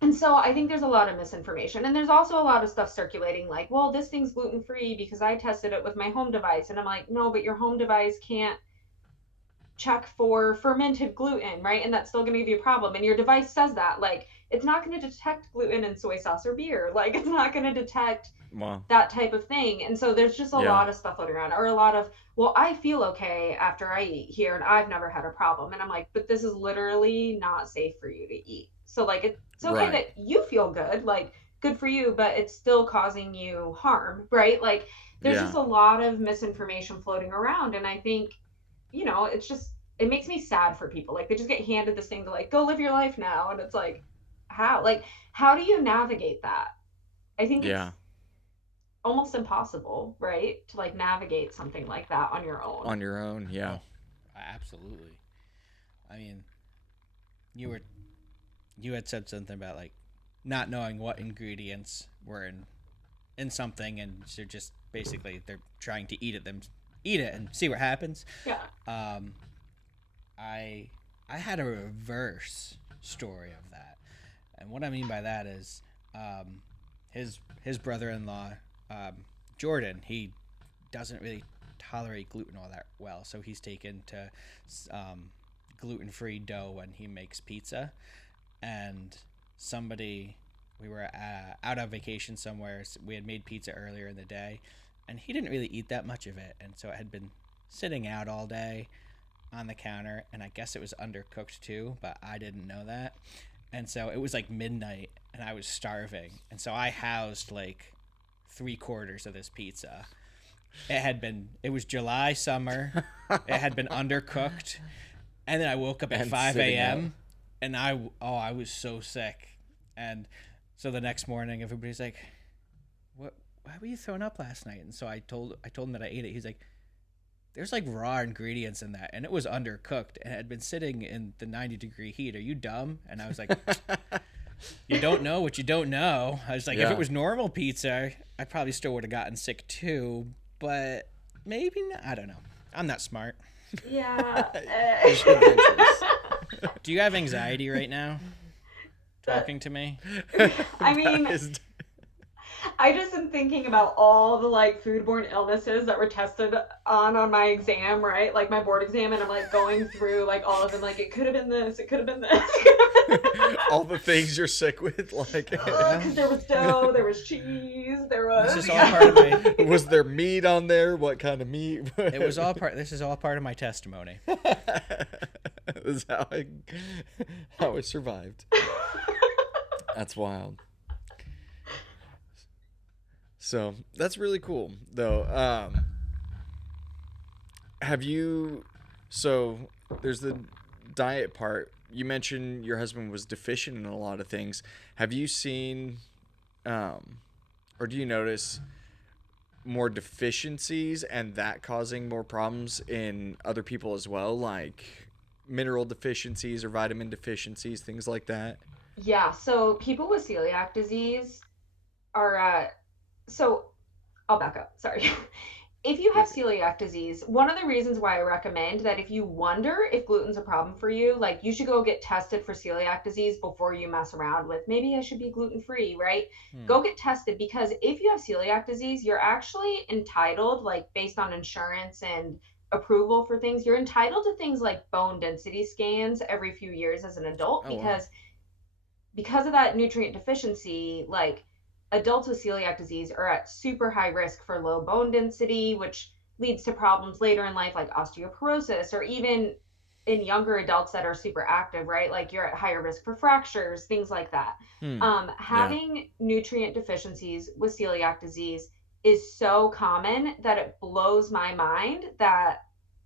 And so I think there's a lot of misinformation. And there's also a lot of stuff circulating like, well, this thing's gluten free because I tested it with my home device. And I'm like, no, but your home device can't check for fermented gluten, right? And that's still going to give you a problem. And your device says that. Like, it's not going to detect gluten in soy sauce or beer. Like, it's not going to detect Wow. that type of thing. And so there's just a Yeah. lot of stuff floating around, or a lot of, well, I feel okay after I eat here and I've never had a problem. And I'm like, but this is literally not safe for you to eat. So, like, it's okay Right. that you feel good, like, good for you, but it's still causing you harm, right? Like, there's just Yeah. a lot of misinformation floating around. And I think, it's just, it makes me sad for people. Like, they just get handed this thing to, like, go live your life now. And it's like, how? Like, how do you navigate that? I think it's Yeah. almost impossible, right? To like navigate something like that on your own. On your own. Yeah. oh, absolutely. I mean, you were you had said something about like not knowing what ingredients were in something, and they're just basically they're trying to eat it and see what happens. Yeah. Um, I I had a reverse story of that, and what I mean by that is, um, his brother-in-law, um, Jordan, he doesn't really tolerate gluten all that well, so he's taken to um, gluten-free dough when he makes pizza. And somebody, we were out on vacation somewhere. So we had made pizza earlier in the day, and he didn't really eat that much of it, and so it had been sitting out all day on the counter, and I guess it was undercooked too, but I didn't know that. And so it was like midnight, and I was starving, and so I housed like 3/4 of this pizza. It was July summer. It had been undercooked, and then I woke up at And 5 sitting out. a.m. and I was so sick. And so the next morning, everybody's like, "What? Why were you throwing up last night?" And so I told him that I ate it. He's like, "There's like raw ingredients in that, and it was undercooked, and it had been sitting in the 90-degree heat. Are you dumb?" And I was like, "You don't know what you don't know." I was like, "If Yeah. it was normal pizza, I probably still would have gotten sick too, but maybe not. I don't know. I'm not smart." Yeah. Just adventurous. Do you have anxiety right now That- talking to me? I mean, That is- I just am thinking about all the like foodborne illnesses that were tested on my exam, right? Like my board exam, and I'm like going through like all of them. Like it could have been this, it could have been this. all the things you're sick with, like Because there was dough, there was cheese, there was. This is all part of my. was there meat on there? What kind of meat? It was all part. This is all part of my testimony. This is how I survived. That's wild. So that's really cool, though. Have you? So there's the diet part. You mentioned your husband was deficient in a lot of things. Have you seen, or do you notice more deficiencies and that causing more problems in other people as well, like mineral deficiencies or vitamin deficiencies, things like that? Yeah, so people with celiac disease are so I'll back up. Sorry. If you have celiac disease, one of the reasons why I recommend that if you wonder if gluten's a problem for you, like you should go get tested for celiac disease before you mess around with maybe I should be gluten free, right? Hmm. Go get tested because if you have celiac disease, you're actually entitled, like based on insurance and approval for things, you're entitled to things like bone density scans every few years as an adult Oh wow. because of that nutrient deficiency, like adults with celiac disease are at super high risk for low bone density, which leads to problems later in life like osteoporosis, or even in younger adults that are super active, right? Like you're at higher risk for fractures, things like that. Hmm. Yeah. Having nutrient deficiencies with celiac disease is so common that it blows my mind that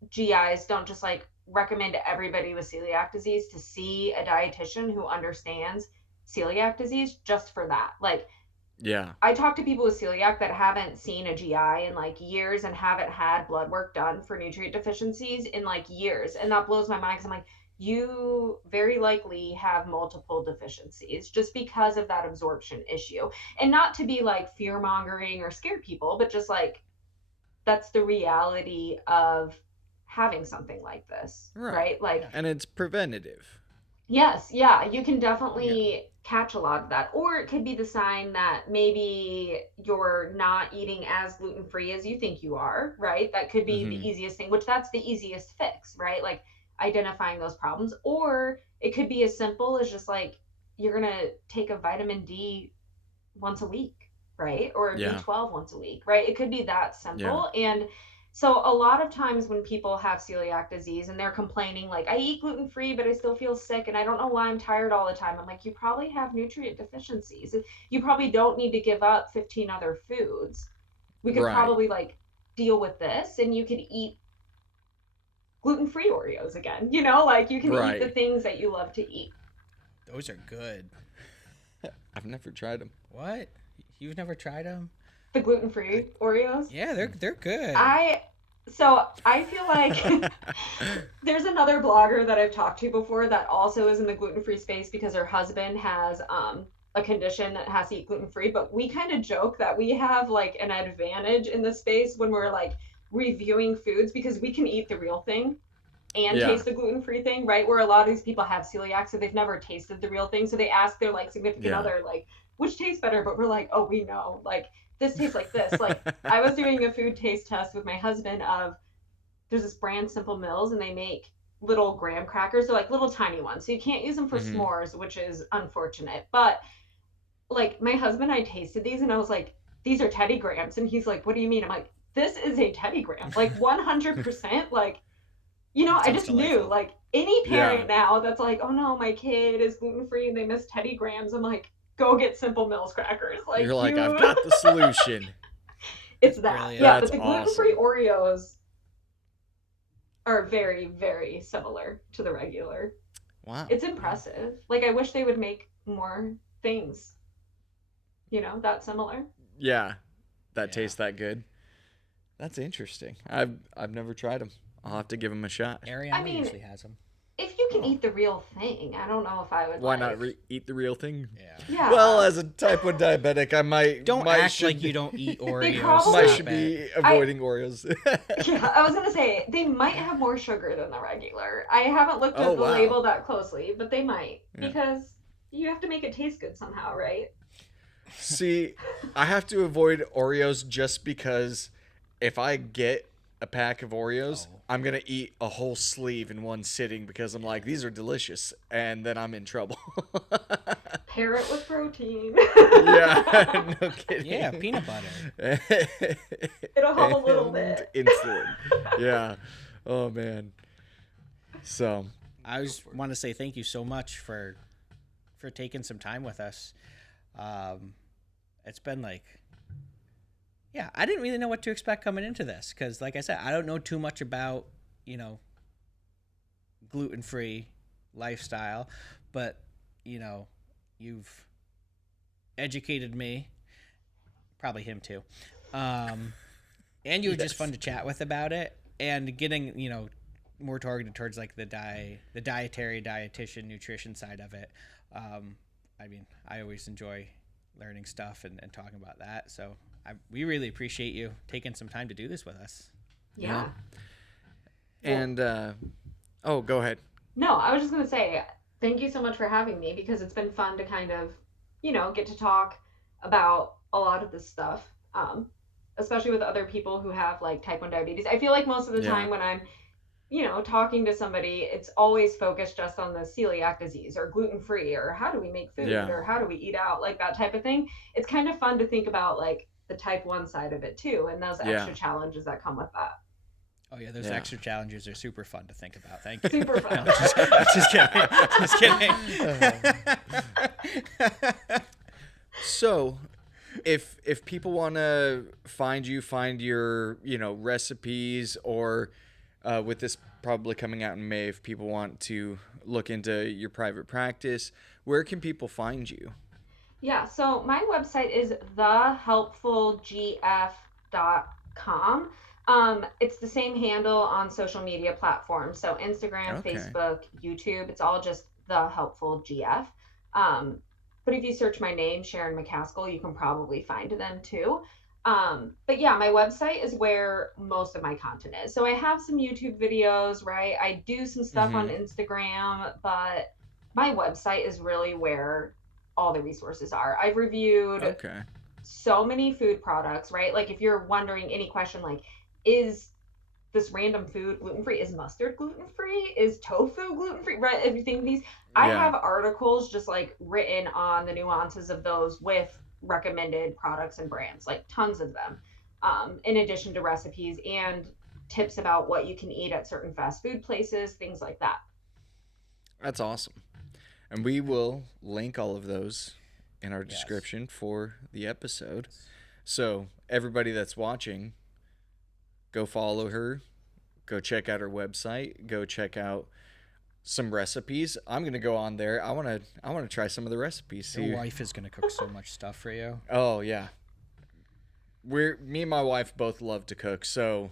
GIs don't just like recommend everybody with celiac disease to see a dietitian who understands celiac disease just for that. Like Yeah. I talk to people with celiac that haven't seen a GI in like years and haven't had blood work done for nutrient deficiencies in like years. And that blows my mind because I'm like, you very likely have multiple deficiencies just because of that absorption issue. And not to be like fear mongering or scare people, but just like that's the reality of having something like this, right? Like, Yeah. And it's preventative. yes, yeah, you can Yeah. definitely catch a lot of that. Or it could be the sign that maybe you're not eating as gluten free as you think you are, right? That could be Mm-hmm. the easiest thing, which that's the easiest fix, right? Like identifying those problems. Or it could be as simple as just like you're going to take a vitamin D once a week, right? Or a Yeah. B12 once a week, right? It could be that Yeah. simple. And so a lot of times when people have celiac disease and they're complaining like I eat gluten free but I still feel sick and I don't know why I'm tired all the time. I'm like you probably have nutrient deficiencies. You probably don't need to give up 15 other foods. We could Right. probably like deal with this and you could eat gluten free Oreos again. You know, like you can eat the Right. things that you love to eat. Those are good. I've never tried them. What? You've never tried them? The gluten free Oreos. Yeah, they're good. I feel like there's another blogger that I've talked to before that also is in the gluten free space because her husband has a condition that has to eat gluten-free, but we kind of joke that we have like an advantage in the space when we're like reviewing foods because we can eat the real thing and Yeah. taste the gluten-free thing, right? Where a lot of these people have celiac, so they've never tasted the real thing. So they ask their like significant Yeah. other, like, which tastes better? But we're like, oh, we know. Like, this tastes like this. Like, I was doing a food taste test with my husband of there's this brand Simple Mills and they make little graham crackers. They're like little tiny ones. So you can't use them for Mhm. s'mores, which is unfortunate. But like my husband and I tasted these and I was like, these are Teddy Grahams. And he's like, what do you mean? I'm like, this is a Teddy Graham. Like 100%. Like, That I sounds just knew delightful. like any Yeah. parent now that's like, oh no, my kid is gluten free and they miss Teddy Grahams. I'm like, go get Simple Mills crackers. You're Like like, I've you, got the solution. it's That's that. brilliant. Yeah, That's but the gluten free awesome. Oreos are very, very similar to the regular. Wow. It's impressive. Like I wish they would make more things, that similar. Yeah. That Yeah. tastes that good. That's interesting. I've never tried them. I'll have to give them a shot. I Ariana mean, usually has them. if you can Oh. eat the real thing, I don't know if I would Why not like. eat the real thing? Yeah. Well, Yeah, as a type 1 diabetic, I Don't might act should like you don't eat they Oreos. might probably. should Stop it. be I avoiding Oreos. Yeah, I was gonna say they might have more sugar than the regular. I haven't looked Oh at the wow. label that closely, but they might Yeah. because you have to make it taste good somehow, right? See, I have to avoid Oreos just because if I get a pack of Oreos, Oh. I'm gonna eat a whole sleeve in one sitting because I'm like, these are delicious, and then I'm in trouble. Pair it with protein. Yeah, no Yeah, kidding. peanut butter. It'll help a little And bit. insulin. Yeah. Oh man. So I just want to say thank you so much for taking some time with us. Um, it's been like, yeah, I didn't really know what to expect coming into this because, like I said, I don't know too much about you know gluten-free lifestyle, but you've educated me, probably him too, and you were just fun yes. to chat with about it, and getting more targeted towards like the dietary, dietitian, nutrition side of it. Um, I mean, I always enjoy learning stuff and talking about that. So we really appreciate you taking some time to do this with us. Yeah. Yeah. Well, And oh, go ahead. no, I was just gonna say thank you so much for having me because it's been fun to kind of, get to talk about a lot of this stuff. Especially with other people who have like type 1 diabetes. I feel like most of the Yeah. time when I'm talking to somebody, it's always focused just on the celiac disease or gluten free or how do we make food Yeah. or how do we eat out, like that type of thing. It's kind of fun to think about like the type 1 side of it too and those Yeah. extra challenges that come with that. Oh yeah, those Yeah. extra challenges are super fun to think about. Thank you. Super No, fun. just kidding. Just kidding. So, if people want to find you, find your recipes, or with this probably coming out in May, if people want to look into your private practice, where can people find you? Yeah, so my website is thehelpfulgf.com. It's the same handle on social media platforms. So Instagram, Okay. Facebook, YouTube, it's all just the helpful GF. But if you search my name, Sharon McCaskill, you can probably find them too. But yeah, my website is where most of my content is. So I have some YouTube videos, right? I do some stuff on Mm-hmm. Instagram, but my website is really where all the resources are. I've reviewed Okay. so many food products, right? Like if you're wondering any question like, is this random food gluten free? Is mustard gluten free? Is tofu gluten free? Right? Everything these I Yeah. have articles just like written on the nuances of those with recommended products and brands, like tons of them. In addition to recipes and tips about what you can eat at certain fast food places, things like that. That's awesome. And we will link all of those in our Yes. description for the episode. So, everybody that's watching, go follow her, go check out her website, go check out some recipes. I'm going to go on there. I want to try some of the recipes. Your See. wife is gonna cook so much stuff for you. Oh, yeah. Me and my wife both love to cook, so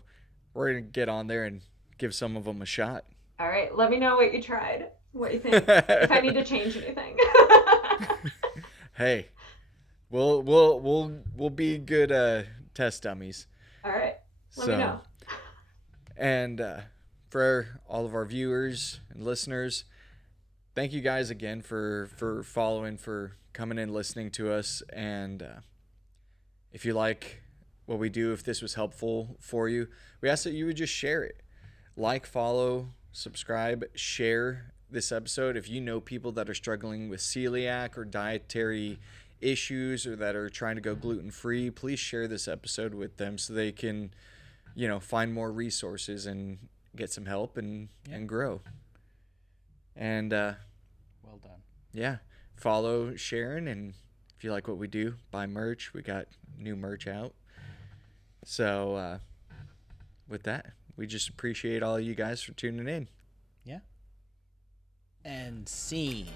we're going to get on there and give some of them a shot. All right, let me know what you tried, what you think, if I need to change anything. Hey, we'll be good test dummies. All right. Let me So, know. and for all of our viewers and listeners, thank you guys again for following, for coming and listening to us. And if you like what we do, if this was helpful for you, we ask that you would just share it. Like, follow, subscribe, share this episode. If you know people that are struggling with celiac or dietary issues or that are trying to go gluten-free, please share this episode with them so they can, find more resources and get some help and grow. And Well done. yeah, follow Sharon, and if you like what we do, buy merch. We got new merch out. So with that, we just appreciate all you guys for tuning in. Yeah. And scene.